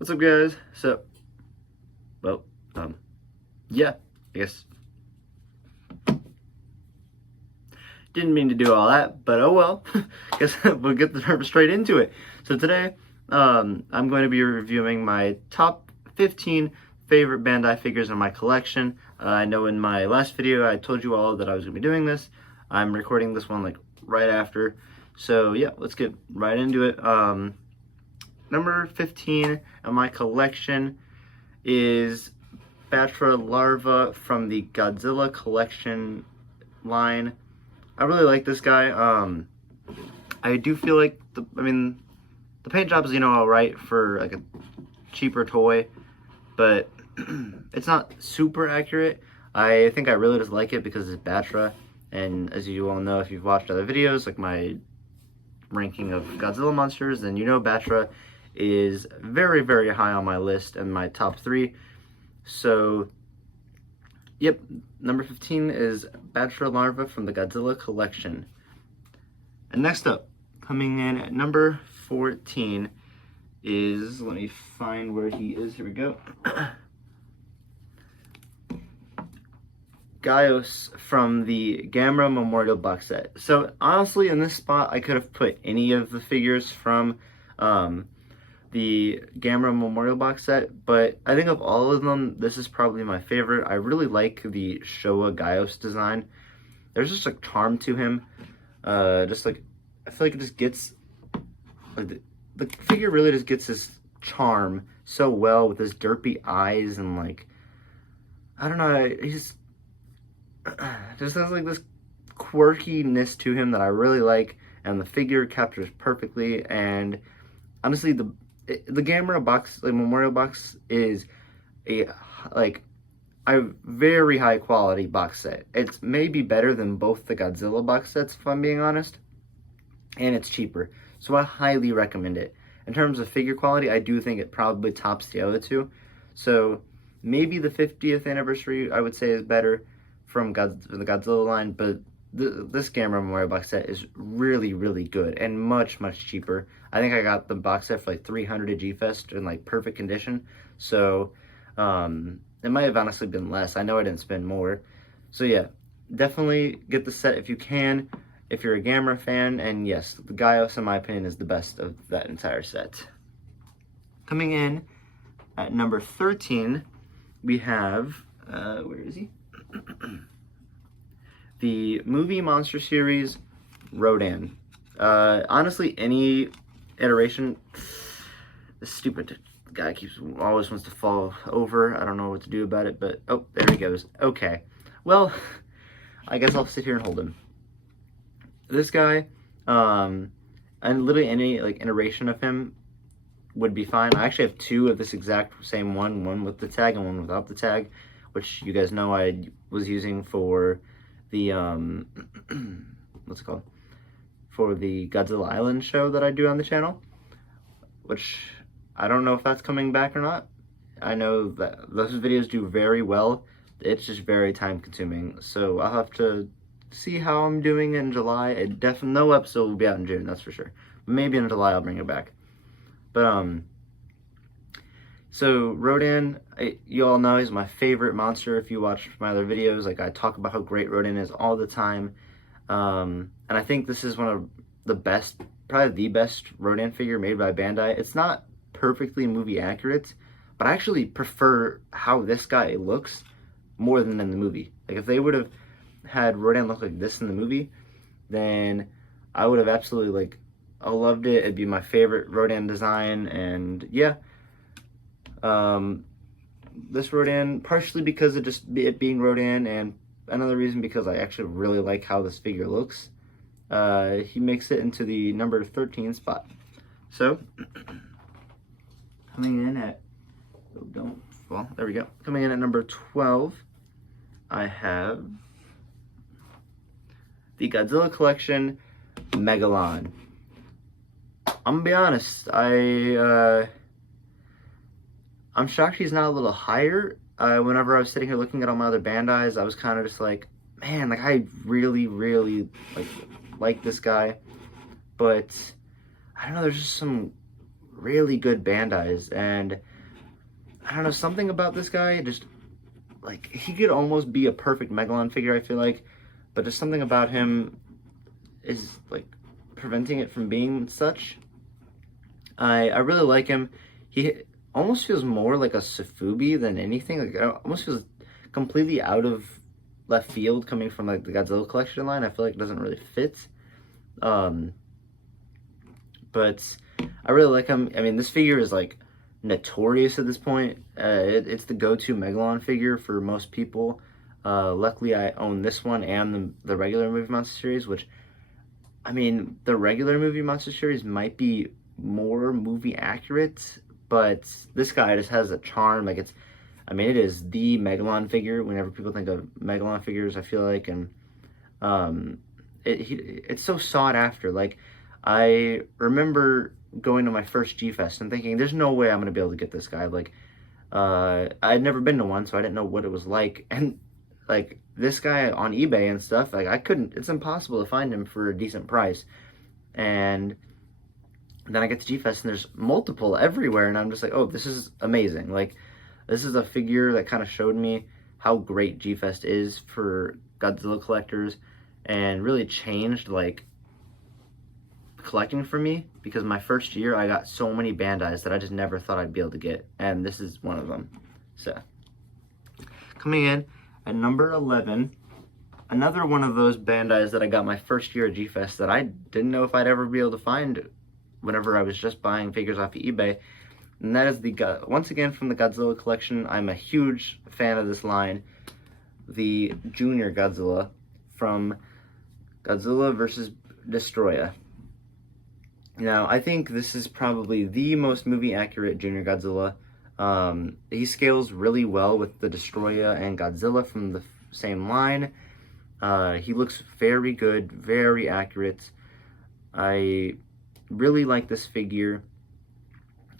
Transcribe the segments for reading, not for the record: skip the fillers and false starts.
What's up, guys? So, well, yeah, I guess didn't mean to do all that, but oh well. Guess we'll get straight into it. So today, I'm going to be reviewing my top 15 favorite Bandai figures in my collection. I know in my last video I told you all that I was going to be doing this. I'm recording this one like right after. So yeah, let's get right into it. Number 15 in my collection is Batra Larva from the Godzilla collection line. I really like this guy. I do feel like the paint job is, all right for like a cheaper toy, but it's not super accurate. I think I really just like it because it's Batra, and as you all know, if you've watched other videos, like my ranking of Godzilla monsters, then you know Batra is very, very high on my list and my top 3. So, yep, number 15 is Batra Larva from the Godzilla collection. And next up, coming in at number 14 is, let me find where he is, here we go. Gaios from the Gamera Memorial box set. So honestly, in this spot, I could have put any of the figures from the Gamera Memorial box set, but I think of all of them, this is probably my favorite. I really like the Showa Gaios design. There's just a charm to him. Just like, I feel like it just gets, like the figure really just gets his charm so well with his derpy eyes and like, I don't know, he's just has like this quirkiness to him that I really like, and the figure captures perfectly. And honestly, the Gamera box, like Memorial box, is a very high quality box set. It's maybe better than both the Godzilla box sets, if I'm being honest, and it's cheaper, so I highly recommend it. In terms of figure quality, I do think it probably tops the other two. So maybe the 50th anniversary I would say is better from the Godzilla line, but this Gamera Memorial box set is really, really good and much, much cheaper. I think I got the box set for like 300 at G-Fest in like perfect condition. So it might have honestly been less. I know I didn't spend more. So yeah, definitely get the set if you can, if you're a Gamera fan. And yes, the Gaios, in my opinion, is the best of that entire set. Coming in at number 13, we have, where is he? The movie monster series Rodan. Honestly, any iteration, this stupid guy always wants to fall over. I don't know what to do about it, but oh, there he goes. Okay, well, I guess I'll sit here and hold him. This guy, and literally any like iteration of him would be fine. I actually have 2 of this exact same one with the tag and one without the tag, which you guys know I was using for the what's it called, for the Godzilla Island show that I do on the channel, which I don't know if that's coming back or not. I know that those videos do very well. It's just very time consuming, so I'll have to see how I'm doing in July. No episode will be out in June, that's for sure. Maybe in July I'll bring it back. But so Rodan, you all know he's my favorite monster. If you watch my other videos, like I talk about how great Rodan is all the time. And I think this is one of the best, probably the best Rodan figure made by Bandai. It's not perfectly movie accurate, but I actually prefer how this guy looks more than in the movie. Like if they would have had Rodan look like this in the movie, then I would have absolutely I loved it. It'd be my favorite Rodan design. And yeah, this Rodan, partially because of just it being Rodan, and another reason because I actually really like how this figure looks. He makes it into the number 13 spot. So coming in at, oh, don't fall, there we go. Coming in at number 12, I have the Godzilla Collection Megalon. I'm gonna be honest, I'm shocked he's not a little higher. Whenever I was sitting here looking at all my other Bandais, I was kind of just like, man, like I really, really like this guy, but I don't know, there's just some really good Bandais, and I don't know, something about this guy, just like he could almost be a perfect Megalon figure, I feel like, but just something about him is like preventing it from being such. I really like him. He almost feels more like a Safubi than anything. Like it almost feels completely out of left field coming from like the Godzilla collection line. I feel like it doesn't really fit. Um, but I really like him. I mean, this figure is like notorious at this point. It's the go-to Megalon figure for most people. Luckily, I own this one and the regular Movie Monster series, which, I mean, the regular Movie Monster series might be more movie accurate, but this guy just has a charm. Like I mean, it is the Megalon figure whenever people think of Megalon figures, I feel like, and it's so sought after. Like, I remember going to my first G-Fest and thinking, there's no way I'm going to be able to get this guy. Like, I'd never been to one, so I didn't know what it was like. And, like, this guy on eBay and stuff, like, it's impossible to find him for a decent price. And then I get to G-Fest and there's multiple everywhere, and I'm just like, oh, this is amazing. Like, this is a figure that kind of showed me how great G-Fest is for Godzilla collectors, and really changed, like, collecting for me, because my first year I got so many Bandais that I just never thought I'd be able to get, and this is one of them. So, coming in at number 11, another one of those Bandais that I got my first year at G-Fest that I didn't know if I'd ever be able to find whenever I was just buying figures off of eBay, and that is once again from the Godzilla collection. I'm a huge fan of this line, the Junior Godzilla from Godzilla vs. Destroya. Now, I think this is probably the most movie accurate Junior Godzilla. He scales really well with the Destroya and Godzilla from the same line. He looks very good, very accurate. I really like this figure,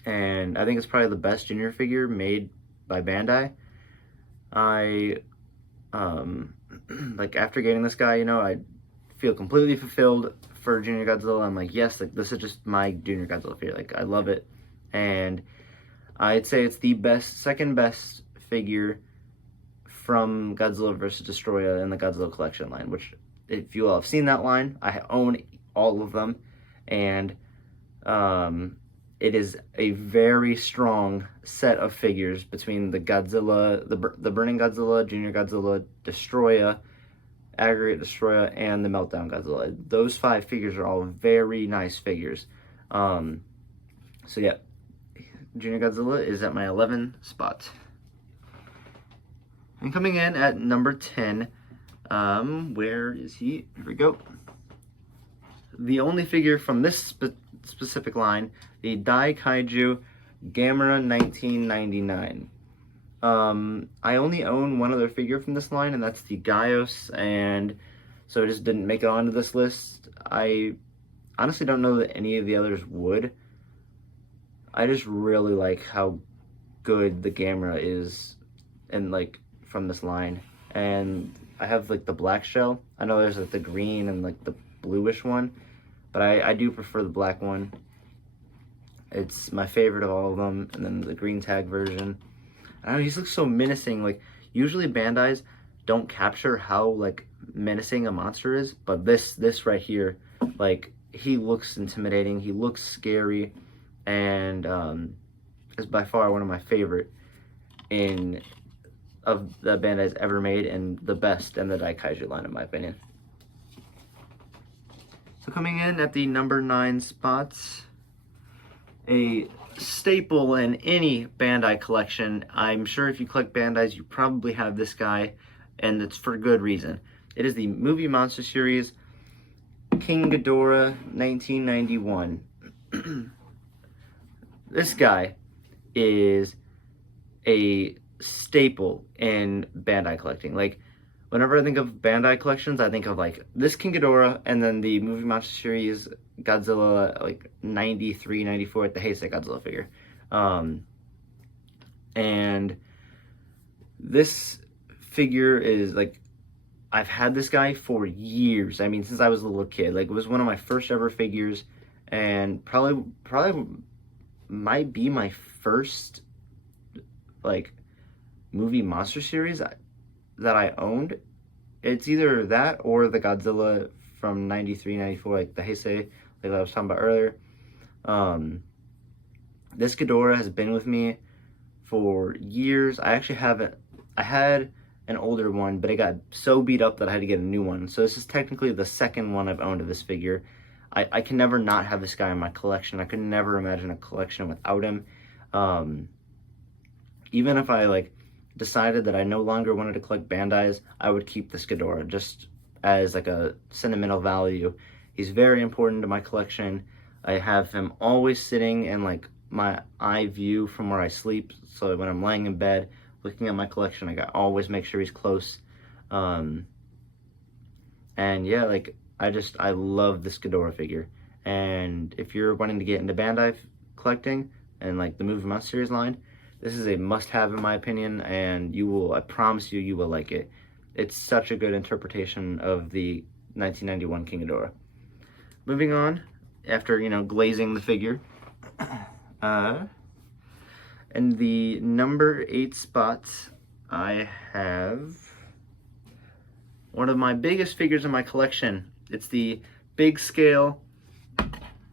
and I think it's probably the best Junior figure made by Bandai. Like, after getting this guy, you know, I feel completely fulfilled for Junior Godzilla. I'm like, yes, like, this is just my Junior Godzilla figure. Like, I love it, and I'd say it's the second best figure from Godzilla vs. Destroya in the Godzilla collection line, which, if you all have seen that line, I own all of them, and it is a very strong set of figures between the Godzilla, the Burning Godzilla, Junior Godzilla, Destroya, Aggregate Destroya, and the Meltdown Godzilla. Those 5 figures are all very nice figures. So yeah, Junior Godzilla is at my 11 spot. And coming in at number 10, where is he? Here we go. The only figure from this specific line, the Dai Kaiju Gamera 1999. I only own one other figure from this line, and that's the Gaios, and so it just didn't make it onto this list. I honestly don't know that any of the others would. I just really like how good the Gamera is, and like from this line. And I have like the black shell. I know there's like the green and like the bluish one, but I do prefer the black one. It's my favorite of all of them. And then the green tag version. I don't know, he just looks so menacing. Like, usually Bandai's don't capture how like menacing a monster is, but this right here, like, he looks intimidating, he looks scary, and is by far one of my favorite of the Bandai's ever made, and the best in the Dai Kaiju line, in my opinion. So coming in at the number 9 spots, a staple in any Bandai collection. I'm sure if you collect Bandai's, you probably have this guy, and it's for good reason. It is the Movie Monster series, King Ghidorah 1991. This guy is a staple in Bandai collecting. Like, whenever I think of Bandai collections, I think of like this King Ghidorah, and then the Movie Monster series Godzilla, like 93, 94, the Heisei Godzilla figure. And this figure is like, I've had this guy for years. I mean, since I was a little kid. Like, it was one of my first ever figures, and probably might be my first like movie monster series that I owned. It's either that or the Godzilla from 93, 94, like the Heisei, like I was talking about earlier. This Ghidorah has been with me for years. I actually haven't, I had an older one, but it got so beat up that I had to get a new one. So this is technically the second one I've owned of this figure. I can never not have this guy in my collection. I could never imagine a collection without him. Even if I like decided that I no longer wanted to collect Bandai's, I would keep this Ghidorah just as like a sentimental value. He's very important to my collection. I have him always sitting in like my eye view from where I sleep, so when I'm laying in bed looking at my collection, I got always make sure he's close. And yeah, like I love this Ghidorah figure. And if you're wanting to get into Bandai collecting and like the Movie Monster series line, this is a must-have in my opinion, and you will, I promise you, you will like it. It's such a good interpretation of the 1991 King Ghidorah. Moving on, after, you know, glazing the figure, in the number 8 spot, I have one of my biggest figures in my collection. It's the big scale,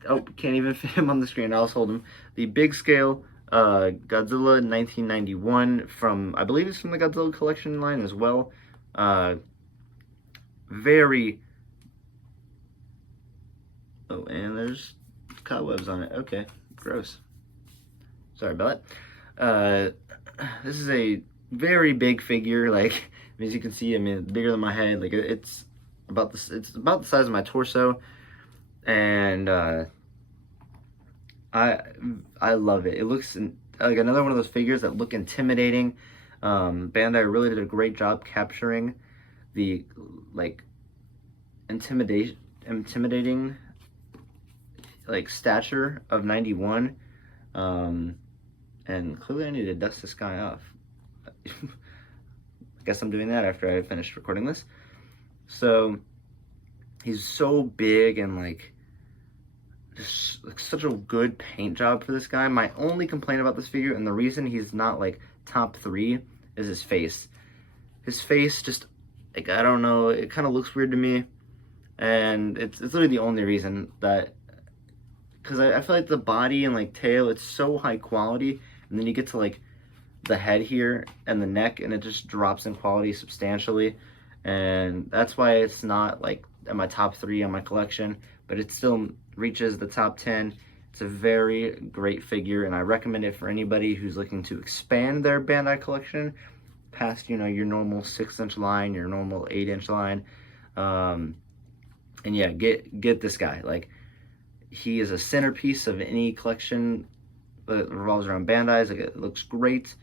oh, can't even fit him on the screen, I'll just hold him. The big scale Godzilla 1991 from, I believe it's from the Godzilla collection line as well. Very, oh, and there's cobwebs on it. Okay, gross. Sorry about that. This is a very big figure. Like, as you can see, I mean, bigger than my head. Like, it's about the size of my torso, and I love it. It looks like another one of those figures that look intimidating. Bandai really did a great job capturing the like intimidating like stature of 91. And clearly I need to dust this guy off. I guess I'm doing that after I finish recording this. So he's so big and like just like such a good paint job for this guy. My only complaint about this figure, and the reason he's not like top 3, is his face. His face just, like, I don't know, it kind of looks weird to me, and it's literally the only reason that, because I feel like the body and like tail, it's so high quality, and then you get to like the head here and the neck, and it just drops in quality substantially, and that's why it's not like at my top 3 on my collection, but it still reaches the top 10. It's a very great figure, and I recommend it for anybody who's looking to expand their Bandai collection past, you know, your normal 6-inch line, your normal 8-inch line. And yeah, get this guy. Like, he is a centerpiece of any collection that revolves around Bandai's. Like, it looks great.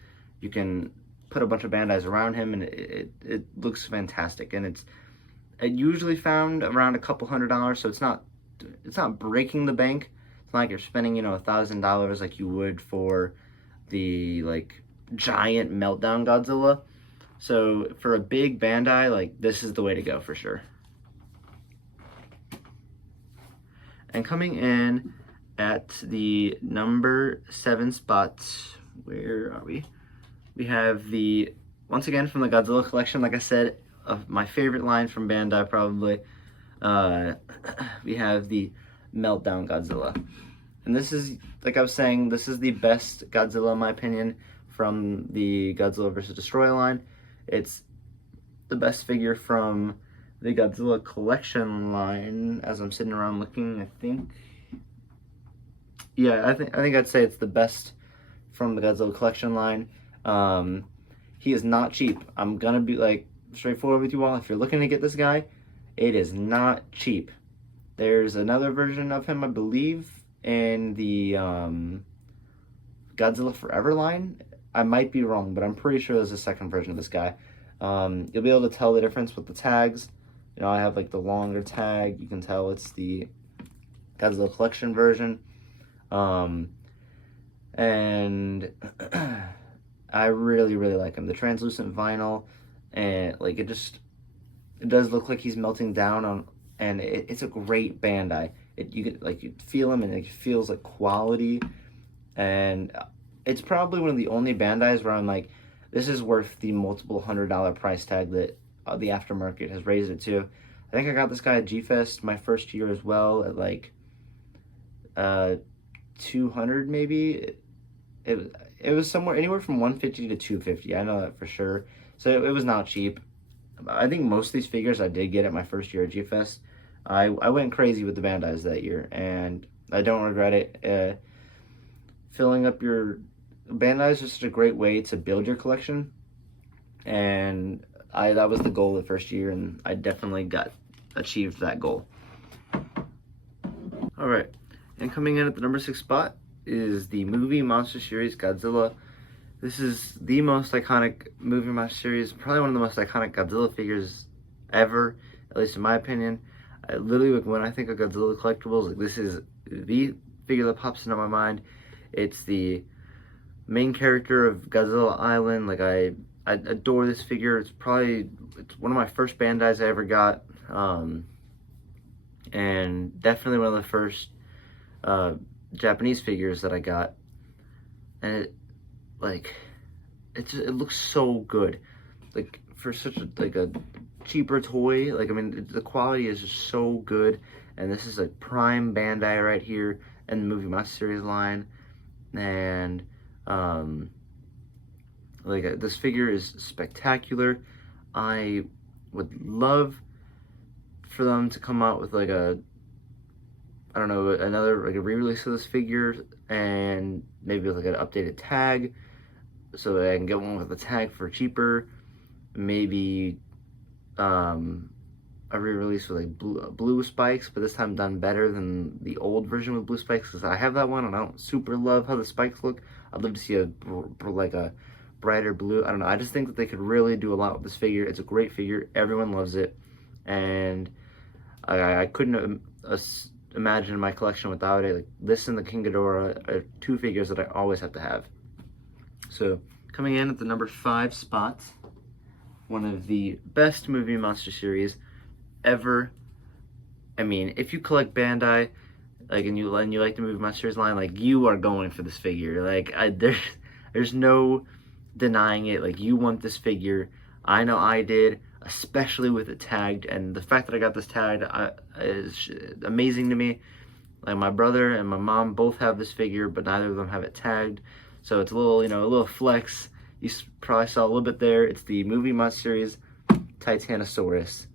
You can put a bunch of Bandai's around him, and it looks fantastic. And it's usually found around a couple $100, so it's not breaking the bank. It's not like you're spending, you know, $1,000 like you would for the like giant meltdown Godzilla. So for a big Bandai, like, this is the way to go for sure. And coming in at the number 7 spot, where are we? We have the, once again, from the Godzilla collection, like I said, of my favorite line from Bandai probably. We have the Meltdown Godzilla. And this is, like I was saying, this is the best Godzilla in my opinion from the Godzilla vs. Destroy line. It's the best figure from the Godzilla collection line, as I'm sitting around looking, I think. Yeah, I think I'd say it's the best from the Godzilla collection line. He is not cheap. I'm gonna be like straightforward with you all. If you're looking to get this guy, it is not cheap. There's another version of him, I believe, in the Godzilla Forever line. I might be wrong, but I'm pretty sure there's a second version of this guy. You'll be able to tell the difference with the tags. You know, I have like the longer tag. You can tell it's the Godzilla collection version. And I really, really like him. The translucent vinyl, and like it does look like he's melting down on, and it's a great Bandai. You can like, you feel him, and it feels like quality. and it's probably one of the only Bandais where I'm like, this is worth the multiple $100 price tag that the aftermarket has raised it to. I think I got this guy at G-Fest my first year as well at like 200 maybe. It was somewhere anywhere from 150 to 250. I know that for sure. So it was not cheap. I think most of these figures I did get at my first year at G-Fest. I went crazy with the Bandais that year, and I don't regret it. Filling up your Bandais is such a great way to build your collection, and that was the goal the first year, and I definitely achieved that goal. All right, and coming in at the number 6 spot is the movie monster series Godzilla. This is the most iconic movie monster series, probably one of the most iconic Godzilla figures ever, at least in my opinion. Literally, when I think of Godzilla collectibles, like, this is the figure that pops into my mind. It's the main character of Godzilla Island. Like, I adore this figure. It's one of my first Bandais I ever got, and definitely one of the first Japanese figures that I got. And it looks so good, like for such a cheaper toy. Like, I mean, the quality is just so good, and this is a prime Bandai right here in the movie monster series line. And this figure is spectacular. I would love for them to come out with like a, I don't know, another like a re-release of this figure, and maybe with like an updated tag, so that I can get one with a tag for cheaper. Maybe a re-release with like blue spikes, but this time done better than the old version with blue spikes, because I have that one and I don't super love how the spikes look. I'd love to see a brighter blue. I don't know. I just think that they could really do a lot with this figure. It's a great figure. Everyone loves it, and I couldn't imagine my collection without it. Like, this and the King Ghidorah are two figures that I always have to have. So coming in at the number 5 spot, one of the best movie monster series ever. I mean, if you collect Bandai, like, and you like the movie monster series line, like, you are going for this figure. Like, there's no denying it. Like, you want this figure. I know I did, especially with it tagged, and the fact that I got this tagged is amazing to me. Like, my brother and my mom both have this figure, but neither of them have it tagged, so it's a little, a little flex. You probably saw a little bit there. It's the movie monster series Titanosaurus.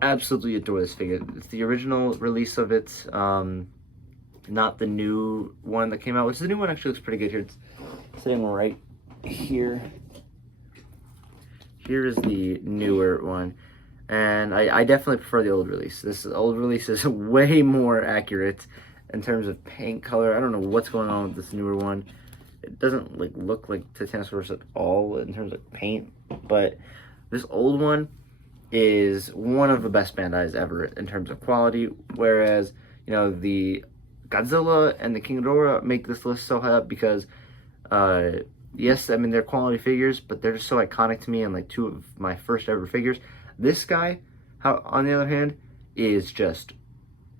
Absolutely adore this figure. It's the original release of it, not the new one that came out, which the new one actually looks pretty good here. It's sitting right here. Here is the newer one, and I definitely prefer the old release. This old release is way more accurate in terms of paint color. I don't know what's going on with this newer one. It doesn't look like Titanosaurus at all in terms of paint, but this old one is one of the best Bandais ever in terms of quality, whereas, the Godzilla and the King Ghidorah make this list so high up because, yes, I mean, they're quality figures, but they're just so iconic to me, and like two of my first ever figures. This guy, on the other hand, is just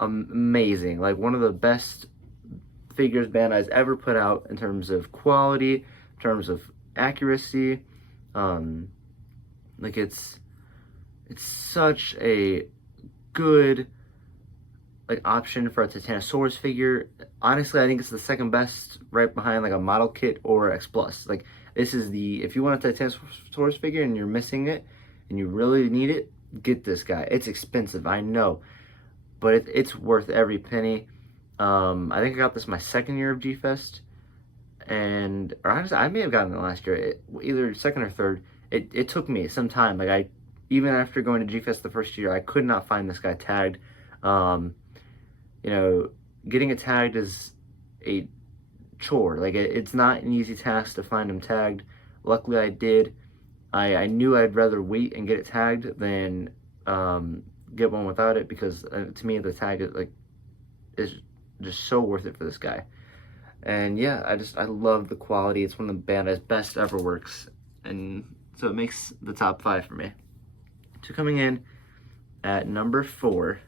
amazing. Like, one of the best figures Bandai's ever put out in terms of quality, in terms of accuracy. Like, it's such a good option for a Titanosaurus figure. Honestly, I think it's the second best, right behind like a model kit or X Plus. Like, this is if you want a Titanosaurus figure and you're missing it and you really need it, get this guy. It's expensive, I know, but it's worth every penny. I think I got this my second year of G-Fest, or honestly, I may have gotten it last year, either second or third. It took me some time. Like, even after going to G-Fest the first year, I could not find this guy tagged. Getting it tagged is a chore. Like, it's not an easy task to find him tagged. Luckily, I did. I knew I'd rather wait and get it tagged than get one without it, because to me the tag is just so worth it for this guy. And yeah, I love the quality. It's one of the Bandai's best ever works, and so it makes the top 5 for me. So coming in at number 4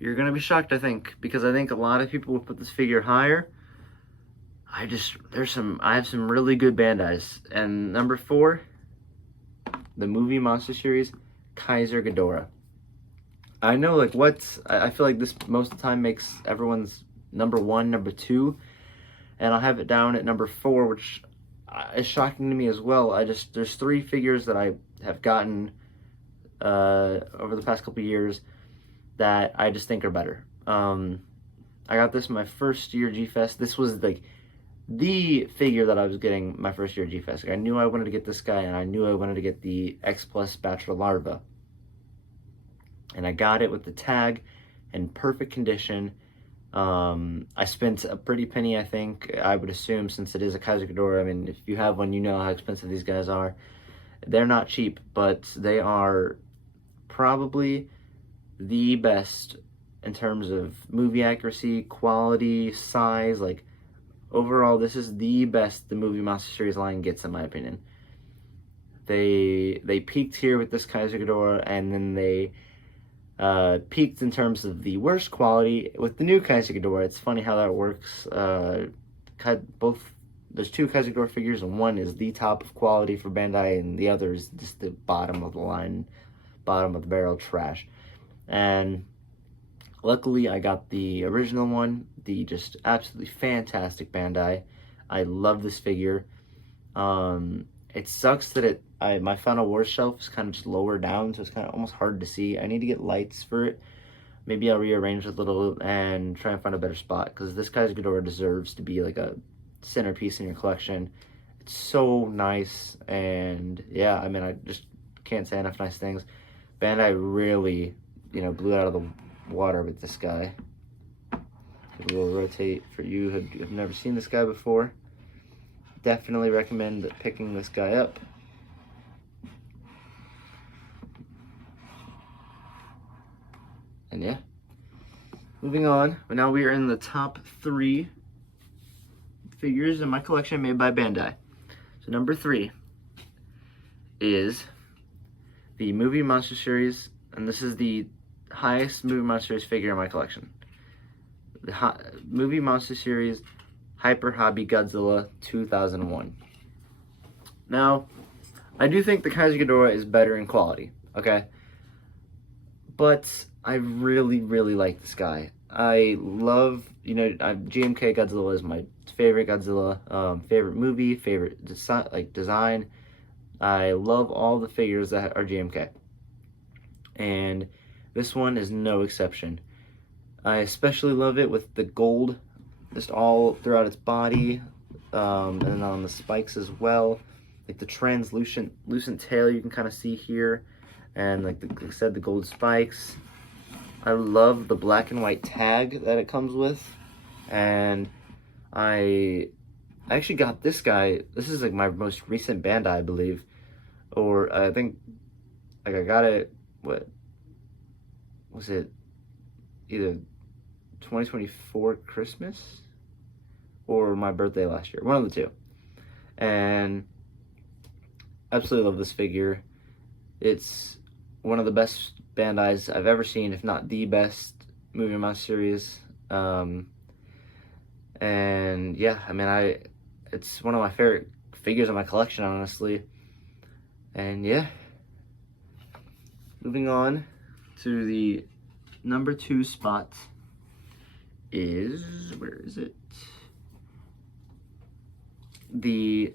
you're gonna be shocked, I think, because I think a lot of people will put this figure higher. I have some really good Bandais. And number 4, the movie monster series, Kaiser Ghidorah. I know, like, I feel like this most of the time makes everyone's number 1, number 2, and I'll have it down at number 4, which is shocking to me as well. There's 3 figures that I have gotten over the past couple years that I just think are better. I got this my first year G-Fest. This was like the figure that I was getting my first year G-Fest. Like, I knew I wanted to get this guy, and I knew I wanted to get the X Plus Bachelor Larva. And I got it with the tag in perfect condition. I spent a pretty penny, I think, I would assume, since it is a Kaiser Ghidorah. I mean, if you have one, you know how expensive these guys are. They're not cheap, but they are probably the best in terms of movie accuracy, quality, size. Like, overall, this is the best the movie monster series line gets, in my opinion. They peaked here with this Kaiser Ghidorah, and then they peaked in terms of the worst quality with the new Kaiser Ghidorah. It's funny how that works. There's 2 Kaiser Ghidorah figures, and one is the top of quality for Bandai, and the other is just the bottom of the line, bottom of the barrel trash. And luckily, I got the original one, the just absolutely fantastic Bandai. I love this figure. It sucks that my Final Wars shelf is kind of just lower down, so it's kind of almost hard to see. I need to get lights for it. Maybe I'll rearrange it a little and try and find a better spot, because this Kaiser Ghidorah deserves to be like a centerpiece in your collection. It's so nice, and yeah, I mean, I just can't say enough nice things. Bandai really, blew out of the water with this guy. We will rotate for you who have never seen this guy before. Definitely recommend picking this guy up. And yeah, moving on. But now we are in the top 3 figures in my collection made by Bandai. So number 3 is the movie monster series, and this is the highest movie monster series figure in my collection. The movie monster series Hyper Hobby Godzilla 2001. Now, I do think the Kaiser Ghidorah is better in quality, okay? But I really, really like this guy. I love, GMK Godzilla is my favorite Godzilla, favorite movie, favorite design. I love all the figures that are GMK. And this one is no exception. I especially love it with the gold just all throughout its body, and then on the spikes as well. Like the translucent tail you can kind of see here, and like I said, the gold spikes. I love the black and white tag that it comes with, and I actually got this guy. This is like my most recent Bandai, I believe, or I think like I got it. What was it? Either 2024 Christmas or my birthday last year, one of the two. And absolutely love this figure. It's one of the best Bandais I've ever seen, if not the best movie monster series. And yeah, I mean, it's one of my favorite figures in my collection, honestly. And yeah, moving on to the number 2 spot is, where is it? The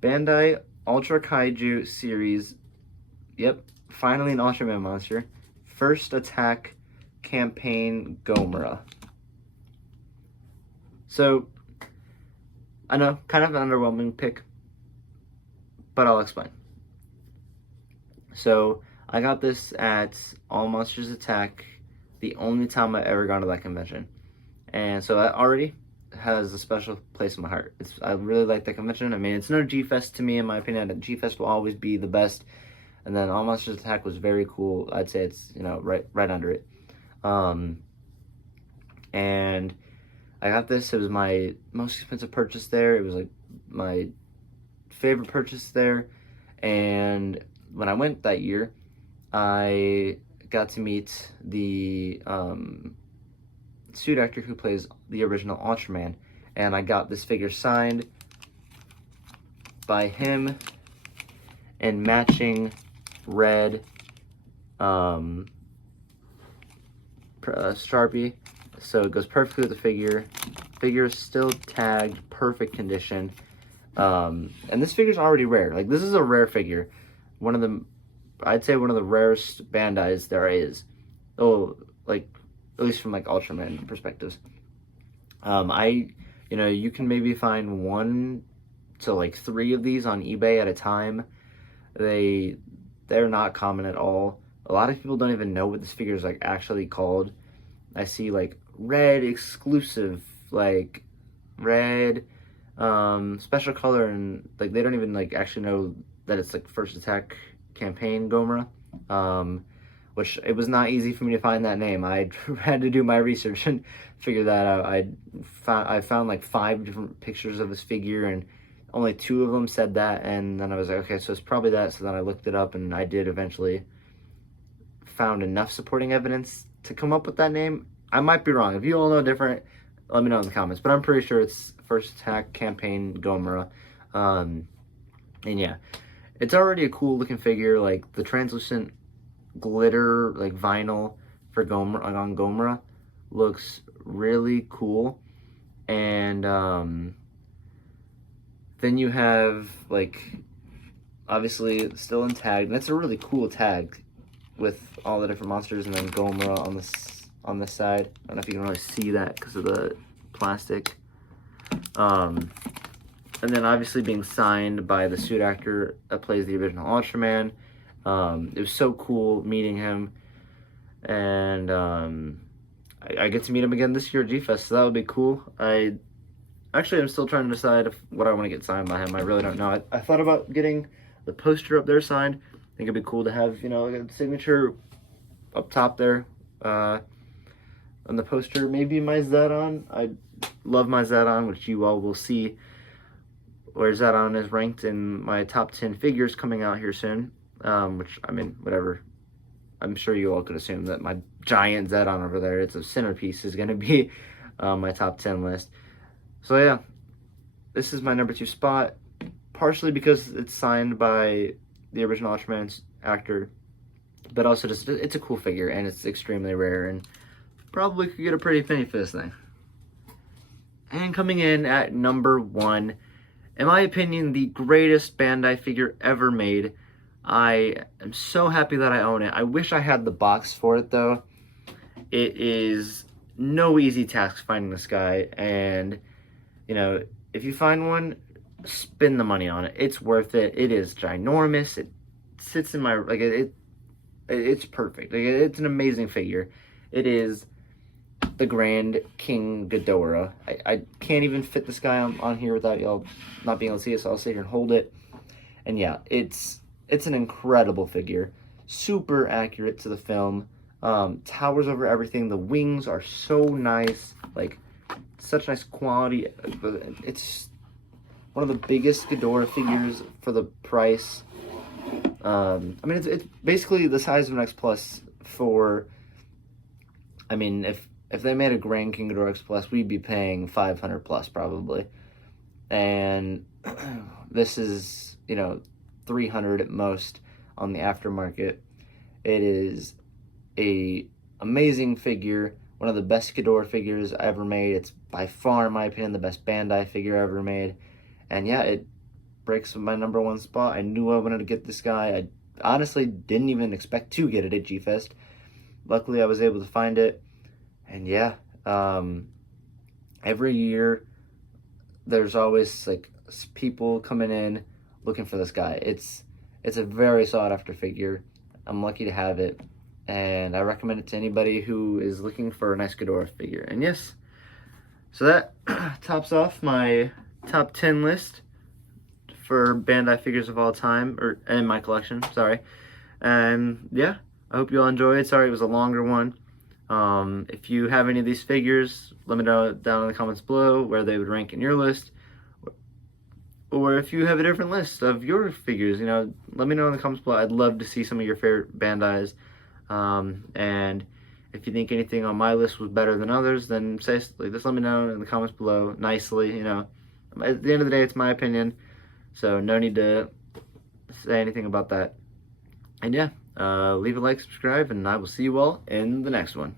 Bandai Ultra Kaiju series. Yep, finally an Ultraman monster. First Attack Campaign Gomera. So, I know, kind of an underwhelming pick, but I'll explain. So, I got this at All Monsters Attack, the only time I ever gone to that convention. And so that already has a special place in my heart. I really like that convention. I mean, it's no G-Fest to me, in my opinion. G-Fest will always be the best. And then All Monsters Attack was very cool. I'd say it's, right under it. And I got this. It was my most expensive purchase there. It was like my favorite purchase there. And when I went that year, I got to meet the suit actor who plays the original Ultraman, and I got this figure signed by him in matching red Sharpie, so it goes perfectly with the figure. Figure is still tagged, perfect condition, and this figure's already rare. Like, this is a rare figure, I'd say one of the rarest Bandais there is. Oh, like, at least from like Ultraman perspectives. You can maybe find 1 to like 3 of these on eBay at a time. They're not common at all. A lot of people don't even know what this figure is like actually called. I see like red exclusive, like red special color, and like they don't even like actually know that it's like First Attack Campaign Gomera, which it was not easy for me to find that name. I had to do my research and figure that out. I found like 5 different pictures of this figure, and only 2 of them said that, and then I was like, okay, so it's probably that. So then I looked it up, and I did eventually found enough supporting evidence to come up with that name. I might be wrong. If you all know different, let me know in the comments, but I'm pretty sure it's First Attack Campaign Gomera. And yeah, it's already a cool looking figure. Like the translucent glitter, like vinyl for Gomera on Gomera looks really cool. And then you have like obviously still in tag, and it's a really cool tag with all the different monsters, and then Gomera on this side. I don't know if you can really see that because of the plastic. And then obviously being signed by the suit actor that plays the original Ultraman. It was so cool meeting him, and I get to meet him again this year at G-Fest, so that would be cool. I'm still trying to decide what I want to get signed by him. I really don't know. I thought about getting the poster up there signed. I think it'd be cool to have, like a signature up top there on the poster. Maybe my Zedon. I love my Zedon, which you all will see where Zedon is ranked in my top 10 figures coming out here soon. Which, I mean, whatever. I'm sure you all could assume that my giant Zedon over there, it's a centerpiece, is going to be my top 10 list. So yeah, this is my number 2 spot, partially because it's signed by the original Ultraman actor, but also just it's a cool figure, and it's extremely rare, and probably could get a pretty penny for this thing. And coming in at number 1, in my opinion, the greatest Bandai figure ever made. I am so happy that I own it. I wish I had the box for it, though. It is no easy task finding this guy, and if you find one, spend the money on it. It's worth it. It is ginormous. It sits in my it's perfect. Like, it's an amazing figure. It is the Grand King Ghidorah. I can't even fit this guy on here without y'all not being able to see it, so I'll sit here and hold it. And yeah, it's an incredible figure. Super accurate to the film. Towers over everything. The wings are so nice. Like, such nice quality. It's one of the biggest Ghidorah figures for the price. I mean, it's basically the size of an X Plus for, I mean, if they made a Grand King Ghidorah X Plus, we'd be paying 500 plus probably. And this is, 300 at most on the aftermarket. It is a amazing figure, one of the best Ghidorah figures I ever made. It's by far, in my opinion, the best Bandai figure ever made. And yeah, it breaks my number 1 spot. I knew I wanted to get this guy. I honestly didn't even expect to get it at G-Fest. Luckily, I was able to find it. And yeah, every year there's always like people coming in looking for this guy. It's a very sought after figure. I'm lucky to have it, and I recommend it to anybody who is looking for a nice Ghidorah figure. And yes, so that tops off my top 10 list for Bandai figures of all time, in my collection, sorry. And yeah, I hope you all enjoyed. Sorry it was a longer one. If you have any of these figures, let me know down in the comments below where they would rank in your list. Or if you have a different list of your figures, let me know in the comments below. I'd love to see some of your favorite Bandais. And if you think anything on my list was better than others, then just let me know in the comments below nicely. You know, at the end of the day, it's my opinion, so no need to say anything about that. And yeah, leave a like, subscribe, and I will see you all in the next one.